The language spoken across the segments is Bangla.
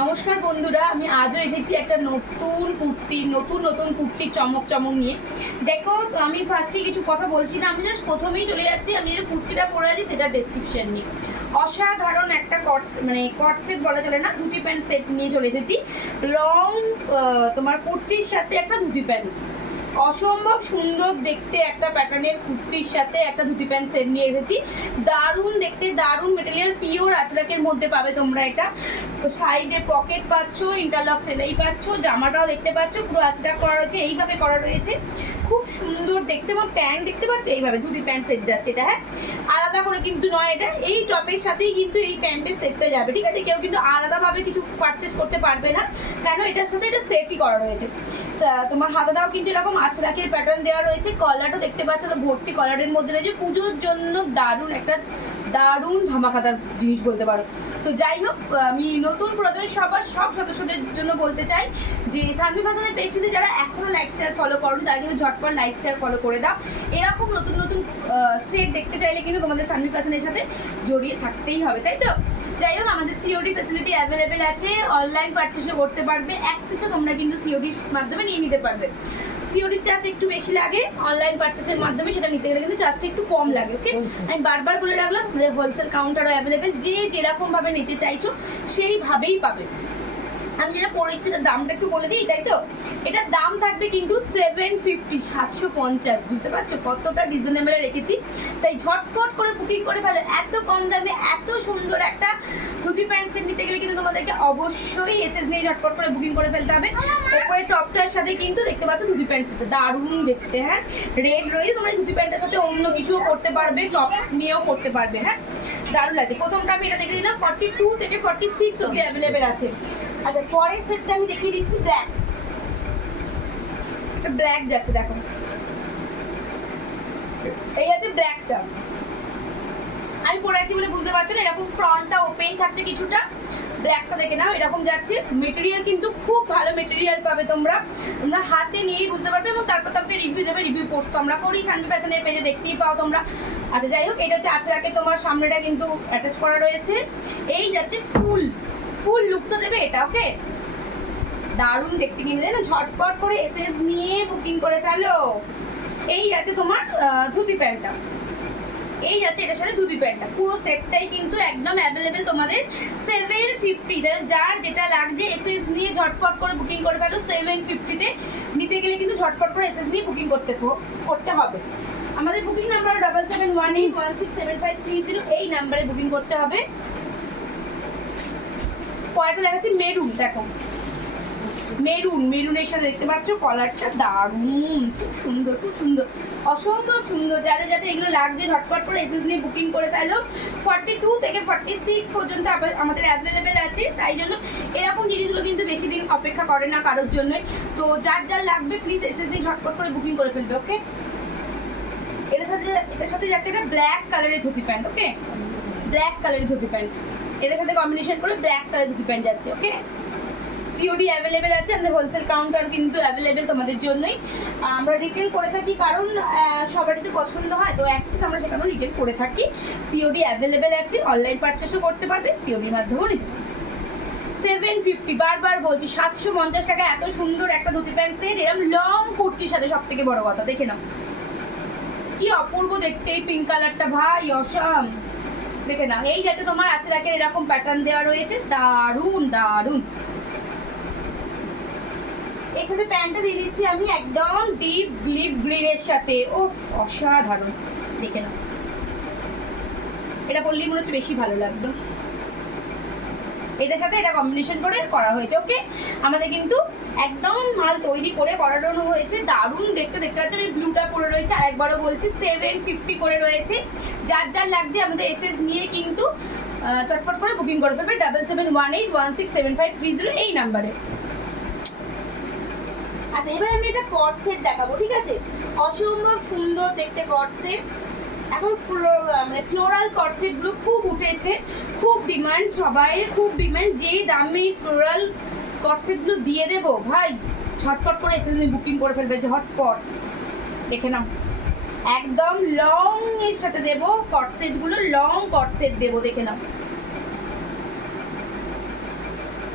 নমস্কার বন্ধুরা, আমি আজও এসেছি একটা নতুন কুর্তির চমক নিয়ে। দেখো, আমি ফার্স্টে কিছু কথা বলছি না, আমি জাস্ট প্রথমেই চলে যাচ্ছি। আমি যে কুর্তিটা পরে আছি সেটা ডেসক্রিপশন নিয়ে। অসাধারণ একটা কট সেট বলা চলে না, ধুতি প্যান্ট সেট নিয়ে চলে এসেছি। লং তোমার কুর্তির সাথে একটা ধুতি প্যান্ট, অসম্ভব সুন্দর দেখতে একটা প্যাটার্নের কুর্তির সাথে একটা ধুতি প্যান্ট সেট নিয়ে এসেছি। দারুণ দেখতে, দারুণ মেটেরিয়াল, পিওর আজরাকের মধ্যে পাবে তোমরা এটা। সাইডে পকেট পাচ্ছ, ইন্টারলক সেলাই পাচ্ছ, জামাটাও দেখতে পাচ্ছ পুরো আজরাক করা রয়েছে, এইভাবে করা রয়েছে, খুব সুন্দর দেখতে। এবং প্যান্ট দেখতে পাচ্ছ এইভাবে ধুতি প্যান্ট সেট যাচ্ছে এটা। হ্যাঁ, আলাদা করে কিন্তু নয়, এটা এই টপের সাথেই কিন্তু এই প্যান্টের সেটটা যাবে, ঠিক আছে? কেউ কিন্তু আলাদাভাবে কিছু পারচেস করতে পারবে না, কেন এটার সাথে এটা সেটই করা রয়েছে। তোমার হাতাটাও কিন্তু এরকম আঁচড়াকের প্যাটার্ন দেওয়া রয়েছে, কলারটাও দেখতে পাচ্ছ তো ভর্তি কলারের মধ্যে রয়েছে। পুজোর জন্য দারুণ ধামাকাদার জিনিস বলতে পারো। তো যাই হোক, আমি নতুন পুরাতন সব সদস্যদের জন্য বলতে চাই যে সানভি ফ্যাশনের পেজটিতে যারা এখনো লাইক শেয়ার ফলো করো তারা কিন্তু ঝটপট লাইক শেয়ার ফলো করে দাও। এরকম নতুন সেট দেখতে চাইলে কিন্তু তোমাদের সানভি ফ্যাশনের সাথে জড়িয়ে থাকতেই হবে, তাই তো? যাই হোক, আমাদের সিওডি ফ্যাসিলিটি অ্যাভেলেবেল আছে, অনলাইন পারচেসও করতে পারবে, এক পিছু তোমরা কিন্তু সিওডির মাধ্যমে নিয়ে নিতে পারবে। সিওডির চার্জ একটু বেশি লাগে, অনলাইন পারচেসের মাধ্যমে সেটা নিতে গেলে কিন্তু চার্জটা একটু কম লাগে। ওকে, আমি বারবার বলে রাখলাম, আমাদের হোলসেল কাউন্টারও অ্যাভেলেবেল, যে যেরকম ভাবে নিতে চাইছো সেইভাবেই পাবে। আমি যেটা পড়েছি তার দামটা একটু বলে দিই, তাই তো? এটার দাম থাকবে কিন্তু 750, 750, বুঝতে পারছো কতটা রিজনেবলে রেখেছি। তাই ঝটপট করে বুকিং করে ফেলো, এত কম দামে এত সুন্দর একটা ধুতি প্যান্ট সেট নিতে গেলে কিন্তু তোমাদেরকে অবশ্যই এসএস নিয়ে ঝটপট করে বুকিং করে ফেলতে হবে। ওপরে টপটার সাথে কিন্তু দেখতে পাচ্ছ ধুতি প্যান্ট সেটটা দারুণ দেখতে। হ্যাঁ, রেড রয়েছে, তোমরা ধুতি প্যান্টের সাথে অন্য কিছুও করতে পারবে, টপ নিয়েও করতে পারবে। হ্যাঁ, দারুণ লাগে। প্রথমটা আমি এটা দেখে দিলাম, 42 থেকে 46 অবধি অ্যাভেলেবেল আছে। আচ্ছা, পরের সেটটা আমি দেখিয়ে দিচ্ছি। ব্ল্যাক যাচ্ছে, দেখো এই আছে ব্ল্যাকটা। আমি পরে আছি বলে বুঝতে পারছো না, এরকম ফ্রন্টটা ওপেন থাকছে কিছুটা। ব্ল্যাকটা দেখে নাও, এরকম যাচ্ছে। মেটেরিয়াল কিন্তু খুব ভালো মেটেরিয়াল পাবে, তোমরা হাতে নিয়েই বুঝতে পারবে এবং তারপর তোমাকে রিভিউ দেবে। রিভিউ পোস্ট তো আমরা করি সানভি ফ্যাশনের পেজে, দেখতেই পাও তোমরা। আচ্ছা, যাই হোক, এটা হচ্ছে আঁচড়াকে তোমার সামনেটা কিন্তু অ্যাটাচ করা রয়েছে। এই যাচ্ছে ফুল লুকটা দেবে এটা। ওকে, দারুণ দেখতে কিন্তু, জানো, ঝটপট করে এসএস নিয়ে বুকিং করে ফেলো। এই আছে তোমার ধুতি প্যান্টটা, এই যাচ্ছে এটার সাথে ধুতি প্যান্টটা, পুরো সেটটাই কিন্তু একদম অ্যাভেলেবেল তোমাদের 750। যার যেটা লাগছে এসএস নিয়ে ঝটপট করে বুকিং করে ফেলো। 750-তে নিতে গেলে কিন্তু ঝটপট করে এসএস নিয়ে বুকিং করতে হবে। আমাদের বুকিং নাম্বার 7718167530, এই নাম্বারে বুকিং করতে হবে। পরেরটা দেখাচ্ছি মেরুন। দেখো, মেরুনের সাথে দেখতে পাচ্ছ কলারটা দারুণ, খুব সুন্দর, অসম্ভব সুন্দর। যাদের এগুলো লাগছে ঝটপট করে এসএস নিয়ে বুকিং করে ফেলো। 42 থেকে 46 পর্যন্ত আমাদের অ্যাভেলেবেল আছে, তাই জন্য এরকম জিনিসগুলো কিন্তু বেশি দিন অপেক্ষা করে না কারোর জন্যই। তো যার লাগবে প্লিজ এসএস নিয়ে ঝটপট করে বুকিং করে ফেলবে। ওকে, এটার সাথে যাচ্ছে একটা ব্ল্যাক কালারের ধুতি প্যান্ট। ওকে, ব্ল্যাক কালারের ধুতি প্যান্ট, এটার সাথে কম্বিনেশন করে ব্ল্যাক কালারের ধুতি প্যান্ট যাচ্ছে। ওকে, সিওডি অ্যাভেলেবেল আছে, আমাদের হোলসেল কাউন্টার কিন্তু অ্যাভেলেবেল তোমাদের জন্যই। আমরা রিটেল করে থাকি, কারণ সবারই তো পছন্দ হয়, তো এক পিস আমরা সেখানেও রিটেল করে থাকি। সিওডি অ্যাভেলেবেল আছে, অনলাইন পারচেসও করতে পারবে, সিওডির মাধ্যমেও নিতে পারবে। 750, বারবার বলছি, 750 টাকা এত সুন্দর একটা ধুতি প্যান্ট সেট, এরকম লং কুর্তির সাথে। সব থেকে বড় কথা, দেখে নাও কি অপূর্ব দেখতে এই পিঙ্ক কালারটা, ভাই অসাম। দেখে নাও, এই যাতে তোমার আঁচড়াকের এরকম প্যাটার্ন দেওয়া রয়েছে, দারুণ। এর সাথে প্যান্টটা দিয়ে দিচ্ছি আমি একদম ডিপ লিপ গ্রিনের সাথে। ওফ, অসাধারণ। দেখে নাও, এটা পরলেই মনে হচ্ছে বেশি ভালো লাগতো। এটার সাথে এটা কম্বিনেশন করে করা হয়েছে। ওকে, আমাদের কিন্তু একদম মাল তৈরি করে করানো হয়েছে, দারুণ দেখতে পাচ্ছ। এই ব্লুটা পরে রয়েছে, আরেকবারও বলছি 750 করে রয়েছে। যার লাগছে আমাদের এসএস নিয়ে কিন্তু চটপট করে বুকিং করে ফেলবে 7718167530, এই নাম্বারে। আচ্ছা, এবার আমি এটা কট সেট দেখাবো, ঠিক আছে? অসম্ভব সুন্দর দেখতে কট সেট। এখন ফ্লোরাল কট সেটগুলো খুব উঠেছে, খুব ডিমান্ড, সবাইয়ের খুব ডিমান্ড। যে দামে ফ্লোরাল কট সেটগুলো দিয়ে দেবো, ভাই ঝটপট করে এসএস নিয়ে বুকিং করে ফেলবে, ঝটপট। দেখে নাও, একদম লং এর সাথে দেবো কট সেটগুলো, লং কট সেট দেবো, দেখে নাও।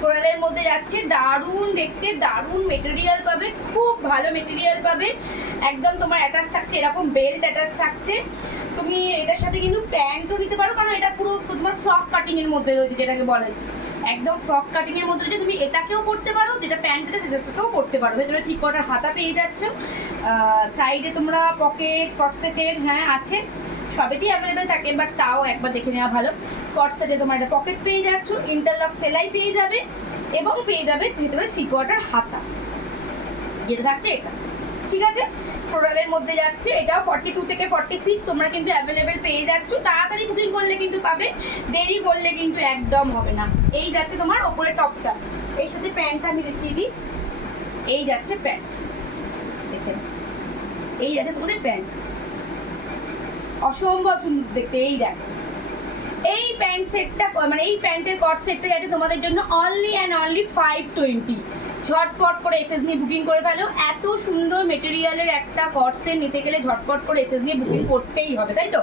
ফ্লোরালের মধ্যে যাচ্ছে, দারুণ দেখতে, দারুণ মেটেরিয়াল পাবে, খুব ভালো মেটেরিয়াল পাবে। একদম তোমার অ্যাটাচ থাকছে, এরকম বেল্ট অ্যাটাচ থাকছে। তুমি এটার সাথে কিন্তু প্যান্টও নিতে পারো, কারণ এটা পুরো তোমার ফ্রক কাটিং এর মধ্যে রয়েছে, যেটাকে বলে একদম ফ্রক কাটিং এর মধ্যে রয়েছে। তুমি এটাকেও পরতে পারো, যেটা প্যান্ট আছে সেটাকেও পরতে পারো। ভেতরে 3/4 হাতা পেয়ে যাচ্ছ, সাইডে তোমরা পকেট কটসেটের হ্যাঁ আছে, সবেতেই অ্যাভেলেবেল থাকে, বাট তাও একবার দেখে নেওয়া ভালো। কটসেটে তোমার একটা পকেট পেয়ে যাচ্ছ, ইন্টারলক সেলাই পেয়ে যাবে, এবং পেয়ে যাবে ভেতরে 3/4 হাতা, যেটা থাকছে এটা। ঠিক আছে, ফ্লোরালের মধ্যে যাচ্ছে, এটা 42 থেকে 46 তোমরা কিন্তু অ্যাভেলেবেল পেয়ে যাচ্ছ। তাড়াতাড়ি বুকিং করলে কিন্তু পাবে, দেরি করলে কিন্তু একদম হবে না। এই যাচ্ছে তোমার ওপরে টপটা, এর সাথে প্যান্টটা আমি দেখিয়ে দিই। এই যাচ্ছে প্যান্ট, দেখে এই যাচ্ছে তোমাদের প্যান্ট, অসম্ভব সুন্দর দেখতে। এই দেখো, এই প্যান্ট সেটটা মানে এই প্যান্টের কট সেটটা যাচ্ছে তোমাদের জন্য অনলি অ্যান্ড অনলি 520। ঝটপট করে এসএস নিয়ে বুকিং করে ফেলো। এত সুন্দর মেটেরিয়ালের একটা কট সেট নিতে গেলে ঝটপট করে এসএস নিয়ে বুকিং করতেই হবে, তাই তো?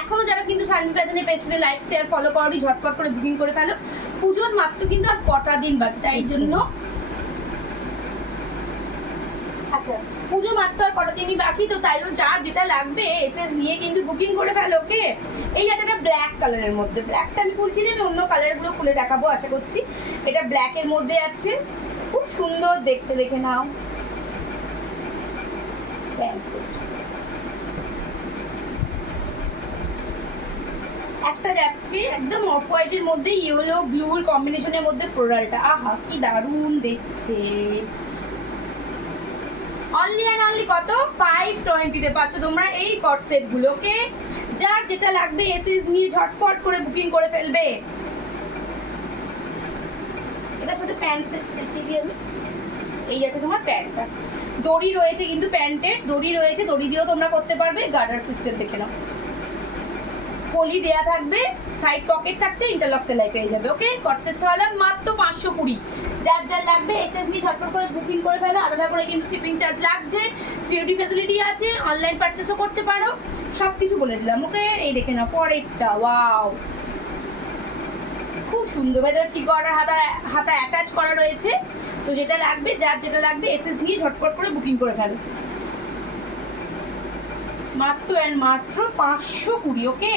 এখনো যারা কিন্তু সানভি ফ্যাশনের পেজে লাইক শেয়ার ফলো করোনি, ঝটপট করে বুকিং করে ফেলো। পুজোর মাত্র কিন্তু আর কটা দিন বাকি, তাই জন্য আচ্ছা পুজো মাত্র আর কটা দিনই বাকি, তো তাই জন্য যার যেটা লাগবে এসএস নিয়ে কিন্তু বুকিং করে ফেলো। ওকে, এই যাচ্ছে একটা ব্ল্যাক কালারের মধ্যে, ব্ল্যাকটা আমি বলছি যে আমি অন্য কালারগুলো খুলে দেখাবো আশা করছি। এটা ব্ল্যাকের মধ্যে আছে, খুব সুন্দর দেখতে, দেখে নাও। একটা যাচ্ছে একদম অফ হোয়াইটের মধ্যে ইয়েলো ব্লুর কম্বিনেশনের মধ্যে ফ্লোরালটা, আহা কি দারুণ দেখতে। অনলি অ্যান্ড অনলি কত? 520 পাচ্ছ তোমরা এই কট সেট গুলোকে। যার যেটা লাগবে এসএস নিয়ে ঝটপট করে বুকিং করে ফেলবে। এটার সাথে প্যান্ট সেট দেখিয়ে দিই আমি। এই যাচ্ছে তোমার প্যান্টটা, দড়ি রয়েছে কিন্তু প্যান্টের, দড়ি রয়েছে, দড়ি দিয়েও তোমরা করতে পারবে। গার্ডার সিস্টেম দেখে নাও, পলি দেয়া থাকবে, সাইড পকেট থাকছে, ইন্টারলক সেলাই পেয়ে যাবে। ওকে, কট সেট হলো মাত্র 520। যার যার লাগবে এসএস নিয়ে ঝটপট করে বুকিং করে ফেলো। আলাদা করে কিন্তু শিপিং চার্জ লাগছে, সিওডি ফ্যাসিলিটি আছে, অনলাইন পারচেসও করতে পারো, সব কিছু বলে দিলাম। ওকে, এই দেখে নাও পরেরটা, ওয়াও খুব সুন্দর, ভেতরে 3/4 হাতা অ্যাটাচ করা রয়েছে। তো যেটা লাগবে, যার যেটা লাগবে এসএস নিয়ে ঝটপট করে বুকিং করে ফেলো। মাত্র এন্ড মাত্র 520। ওকে,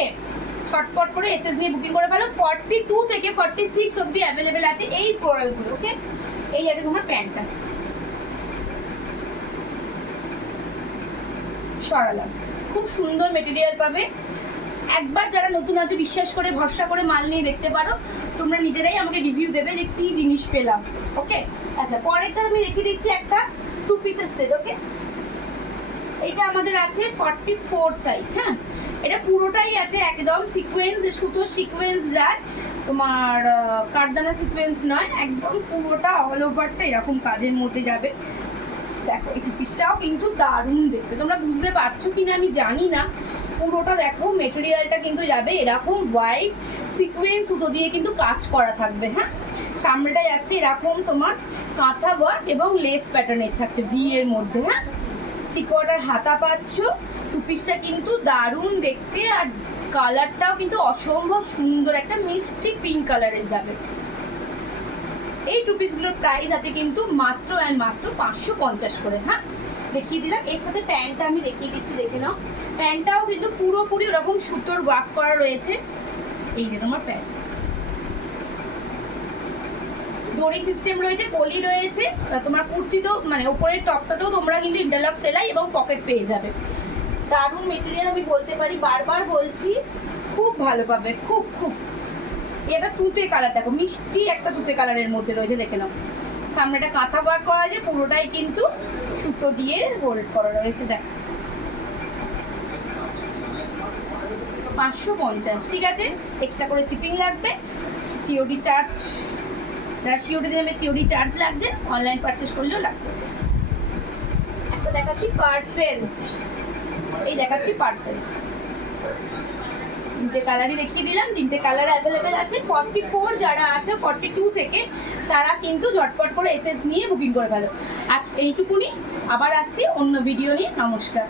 ছটপট করে এসএস নিয়ে বুকিং করে ফেলো। 42 থেকে 46 অবধি অ্যাভেলেবেল আছে এই ফ্লোরালগুলো। ওকে, এই আছে তোমার প্যান্টটা, সরালাম, খুব সুন্দর মেটেরিয়াল পাবে। একবার যারা নতুন আছে বিশ্বাস করে ভরসা করে মাল নিয়ে দেখতে পারো, তোমরা নিজেরাই আমাকে রিভিউ দেবে যে কি জিনিস পেলাম। ওকে, আচ্ছা পরেরটা আমি দেখিয়ে দিচ্ছি, একটা 2 পিসের সেট। ওকে, এটা আমাদের আছে 44 সাইজ। হ্যাঁ, এটা পুরোটাই আছে একদম সিকোয়েন্স, সুতোর সিকোয়েন্স যায়, তোমার কারদানা সিকোয়েন্স নয়, একদম পুরোটা অল ওভারটা এরকম কাজের মধ্যে যাবে। দেখো এই পিসটাও কিন্তু দারুণ দেখতে, তোমরা বুঝতে পারছো কিনা আমি জানি না। পুরোটা দেখো মেটেরিয়ালটা কিন্তু যাবে এরকম হোয়াইট সিকোয়েন্স সুতো দিয়ে কিন্তু কাজ করা থাকবে। হ্যাঁ, সামনেটা যাচ্ছে এরকম তোমার কাঁথা ওয়ার্ক এবং লেস প্যাটার্নের থাকছে ভি এর মধ্যে। হ্যাঁ, 3/4 হাতা পাচ্ছ। টু পিসটা কিন্তু দারুণ দেখতে, আর কালারটাও কিন্তু অসম্ভব সুন্দর, একটা মিষ্টি পিঙ্ক কালারের যাবে। এই টু পিসগুলোর প্রাইস আছে কিন্তু মাত্র অ্যান্ড মাত্র 550 করে। হ্যাঁ, দেখিয়ে দিলাম। এর সাথে প্যান্টটা আমি দেখিয়ে দিচ্ছি, দেখে নাও। প্যান্টটাও কিন্তু পুরোপুরি ওরকম সুতোর ওয়ার্ক করা রয়েছে। এই যে তোমার প্যান্ট, দড়ি সিস্টেম রয়েছে, পলি রয়েছে। তোমার কুর্তিতেও মানে উপরের টপটাতেও তোমরা কিন্তু ইন্টারলক সেলাই এবং পকেট পেয়ে যাবে। দারুণ মেটেরিয়াল আমি বলতে পারি, বারবার বলছি, খুব ভালো পাবে, খুব খুব। এটা তুতে কালার, দেখো মিষ্টি একটা তুতে কালারের মধ্যে রয়েছে, দেখে নাও। সামনেটা কাঁথা ওয়ার্ক করা আছে, পুরোটাই কিন্তু সুতো দিয়ে হোল্ড করা রয়েছে। দেখো 550, ঠিক আছে। এক্সট্রা করে শিপিং লাগবে, সিওডি চার্জ, যারা সিওডি দেবে সিওডি চার্জ লাগছে, অনলাইন পারচেস করলেও লাগবে। একটা দেখাচ্ছি পার্পেল, এই দেখাচ্ছি পার্পেল, 3টে কালারই দেখিয়ে দিলাম। 3টে কালার অ্যাভেলেবেল আছে। 44 যারা আছে 42 থেকে, তারা কিন্তু ঝটপট করে এসএস নিয়ে বুকিং করে ফেলো। আজ এইটুকুনি, আবার আসছি অন্য ভিডিও নিয়ে। নমস্কার।